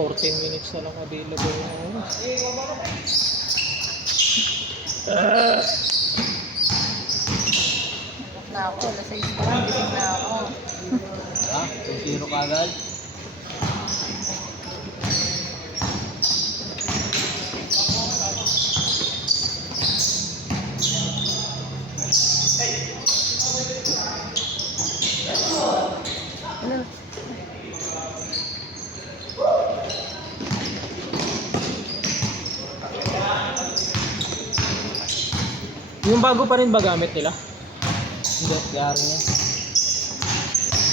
14 minutes na lang available na oras. Na ako, alas 6 pa lang, gising na ako. Ha? 2-0 ka agad? Ano? Yung bago pa rin ba gamit nila? Hindi, yari niya.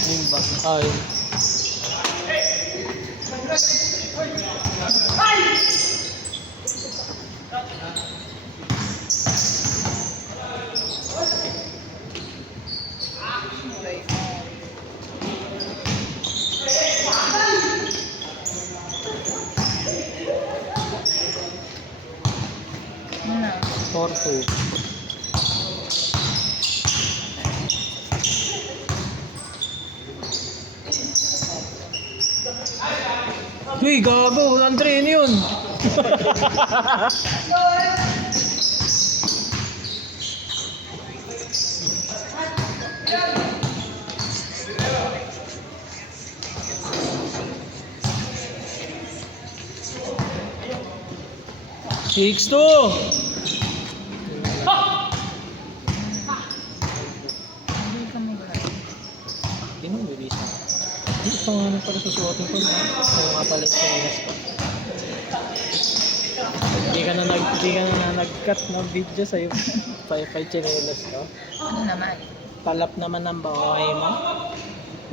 Yung bag. Ah, yun. Ano na? 4-2. Uy, gago! Andre, ano yun? Six to. Hindi kami live. Hindi mo bilis. Hindi pa nga pala susuotin ko na. Kung nga pala sa inas ko. Hindi ka na nag-cut ng video sa'yo. Pay chinelas ko. Ano naman? Talap naman ng bahay mo.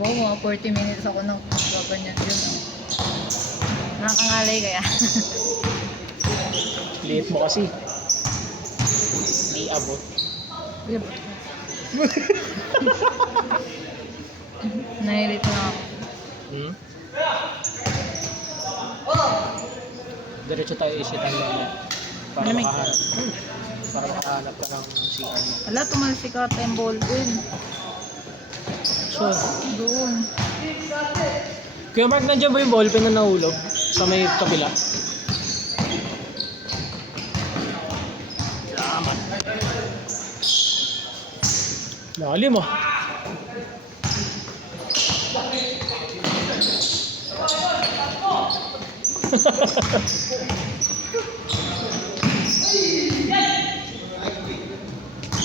Oo, mga 40 minutes ako nang gaganyan yun. Nakakangalay kaya. Liit mo kasi. Di abot. Nahirit na ako. Hmm? Diretso tayo isitan mo niya. Para Malamig. makahanap. Para makahanap ka ng CR mo. Wala, tumalsik ata yung ballpen. So, Doon. Kuya Mark, nandiyan ba yung ballpen na nahulog? Sa may kabila? Salamat. Lalim ah.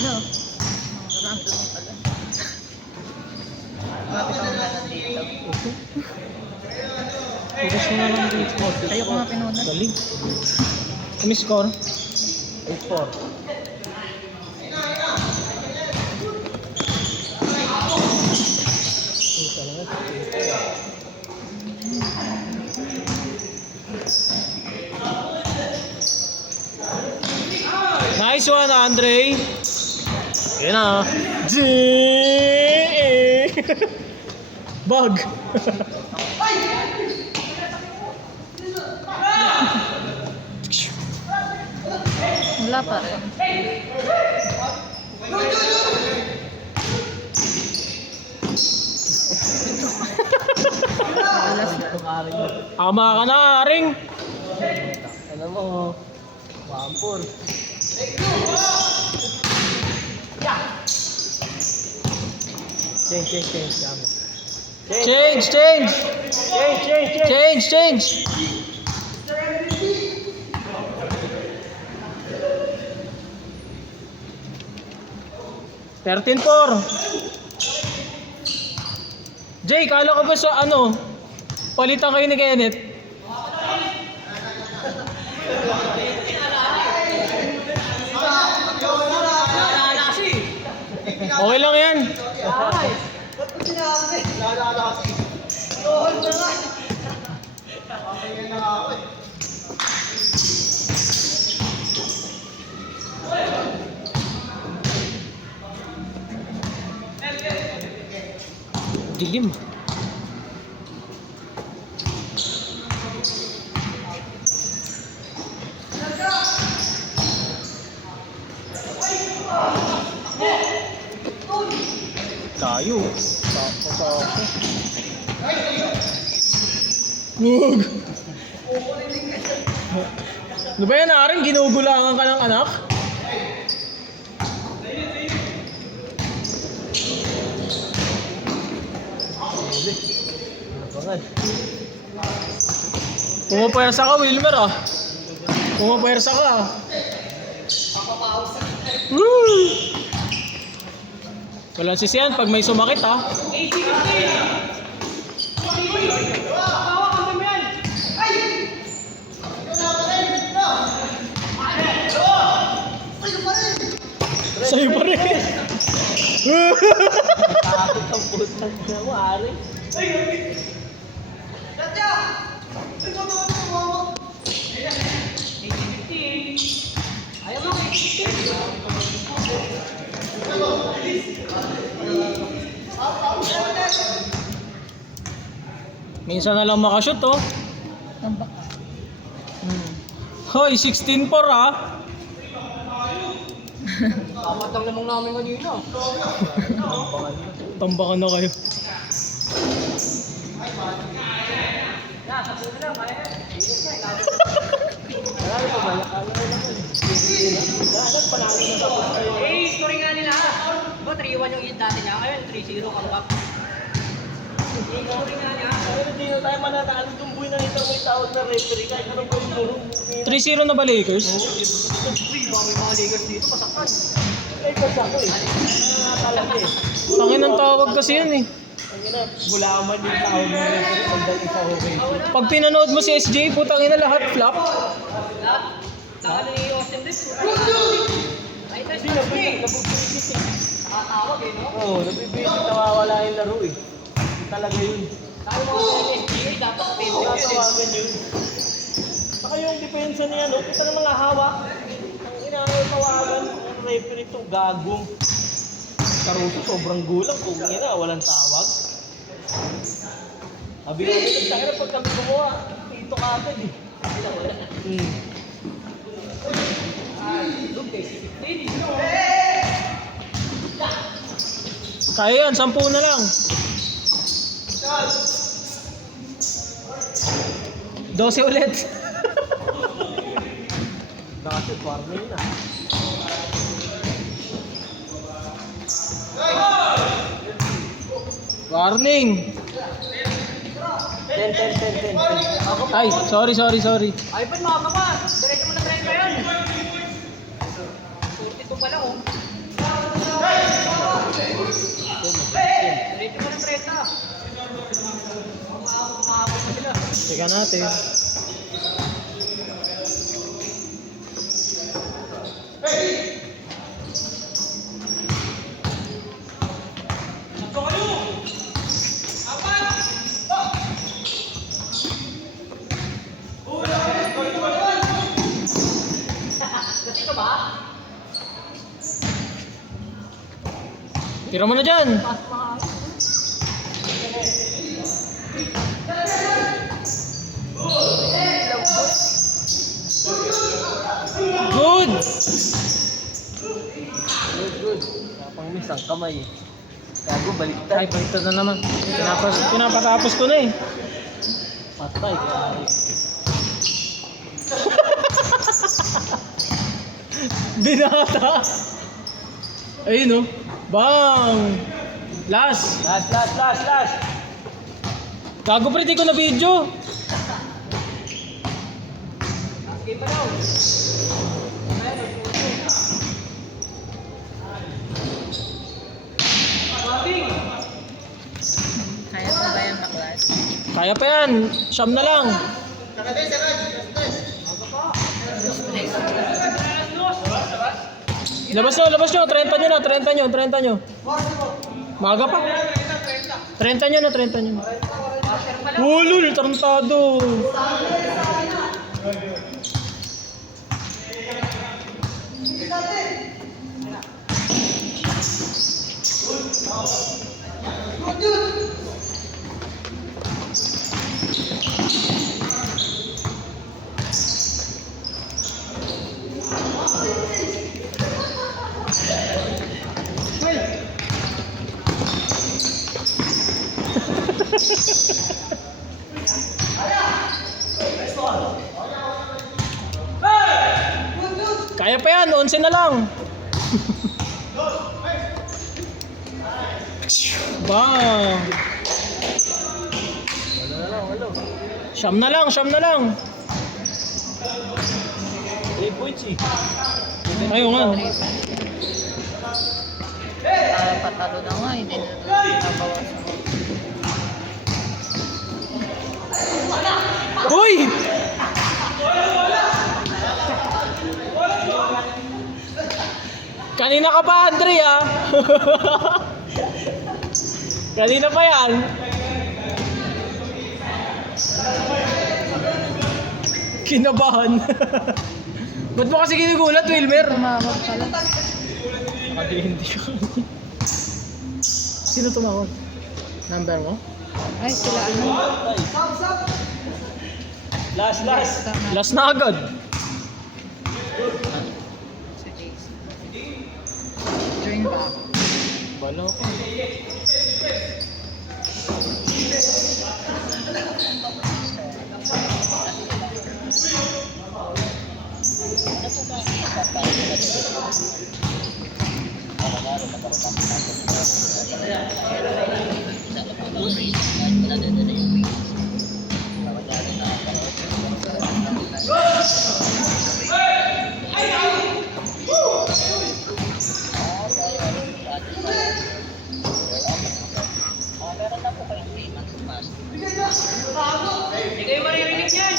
No. Random pala. Bakit ako na nandito? Pukas mo na lang dito. Tayo ko nga pinunod. Galing. Kami score? 8-4. Nice one, Andre. Yan na. Bug. Wala pa rin. Alas na. Ama ka na, Aring. Ano mo? Mampur. Change. Yamo. Change. Change. 13-4. Jay, kala ko ba sa ano? Palitan kayo ni Kenneth. Okay lang yan. Dilim. Tayo. Pasok. Ngug! Ano ba yan, Aaron? Ginugulangan ka ng anak? Bangan. Pumapwersa ka, Wilmer ah. Pumapwersa ka ah. Woo! Walang sisiyan pag may sumakit ah. Sa'yo pa rin. Takot ang putang na mo, Ari. Minsan na lang makashoot oh. Tambak. Hoy, 16-4 ah. Tamat lang namang namin kanina. Tambakan na kayo. Marami pa ba? Ano naman? Dapat panalo na tapos kayo. Eh, scoring nga nila. Diba 3-1 yung hit dati niya? Ayun, 3-0 comeback. Eh, scoring nga niya. Pero hindi na tayo mananalo. Tumboy na ito may tawag na referee. Kahit ano po yung laro. 3-0 na ba Lakers? Uy, baka may mga Lakers dito, pasaktan. Lakers ako eh. Talaga eh. Tangin ng tawag kasi yun eh. Ang ina, gulaman yung tawag na referee. Pagdating sa okay. Pag pinanood mo si SJ, putang ina lahat flop. Lahat, lahat ni Austin Reeves. Ay, Hindi nabubisit eh. nakatawag eh, no? Oo, nabibisit. Nawawala yung laro eh. Talaga yun. Sabi mo sa NBA, dapat sa Facebook yun eh. Tatawagan yun. Saka yung depensa niya, no? Kita na mga hawak. Ang inatawagan ng referee ito, gagong. Karuso, sobrang gulang. Kung ina, walang tawag. Sabi ko, nagtaka pag kami gumawa, dito ka agad eh. Kaya yan, 10 na lang. 12 ulit. Kasi farming na. Warning. 10. Ay, sorry. Ay, ba't mga pa? Diretso mo na tayo ngayon. 42 pa lang, oh. Diretso mo na 30. Umahabol pa sila. Teka natin. Kasi ito ba? Tira mo na dyan. Pas mga... Good. Good. Napang-miss ang kamay eh. Gago, baliktad. Ay, baliktad na naman. Pinapatapos ko na eh. Patay, kaya Binata. Ayun oh. Bang. Last. Last. Gago pre, di ko na video. Game pa daw. Kaya pa ba yan baklas? Kaya pa yan. Siyam na lang. Labas nyo. 30 nyo. Maga pa. 30 nyo na. Ulul, tarantado. Kaya pa yan, 11 na lang. Bang! Siyam na lang, siyam na lang. 3 points eh. Ayun nga. Patalo na nga, hindi na nabawasan. Uy! Kanina ka pa, Andre, ah. Kanina pa yan. Kinabahan. Ba't mo kasi ginugulat, Wilmer? Tumawag pala. Nakadihindi ka. Sino tumawag? Number mo? Ay, sila ano? Last. Last na agad. Si Jace. Join back. Balo ko. Hindi kayo maririnig yan.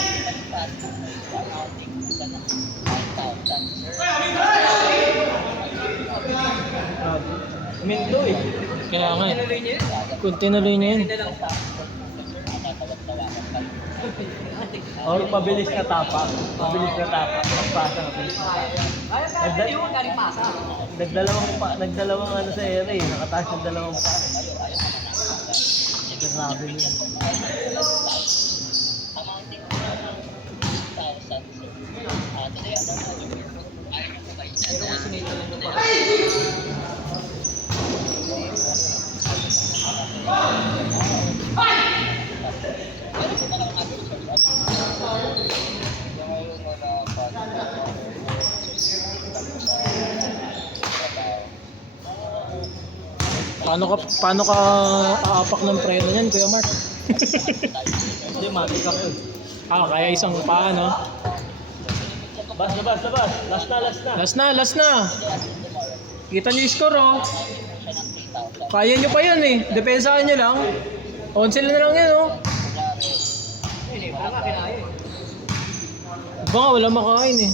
Minto eh. Kaya nga eh. Tinuloy niyo yun. Kung tinuloy niya yun. Hindi na lang. Or pabilis na tapak. Pabilis na tapak. Pagpasa na pabilis na tapak. Kaya yun, galing pasa. Nagdalawang ano sa ere eh. Nakataas ng dalawang pa. Grabe mo yan. Pero kung sinito lang yung Paano ka aapak ng preno niyan, Kuya Mark? Hindi, matik ako eh. Kaya isang paa, no? Labas. Last na. Last na. Kita niyo yung score, oh. Kaya niyo pa yun, eh. Depensahan niyo lang. 11 na lang yan, oh. Hindi, wala nga kinaya eh. Ba nga, wala makain, eh.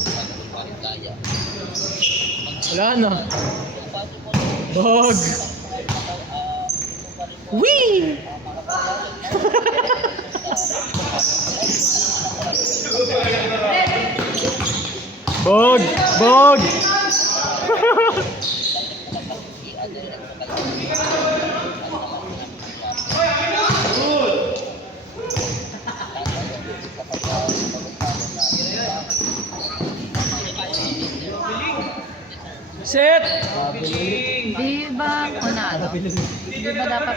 Wala na. Bog! Wee! Bog! Set! Di ba, kunado? Di ba dapat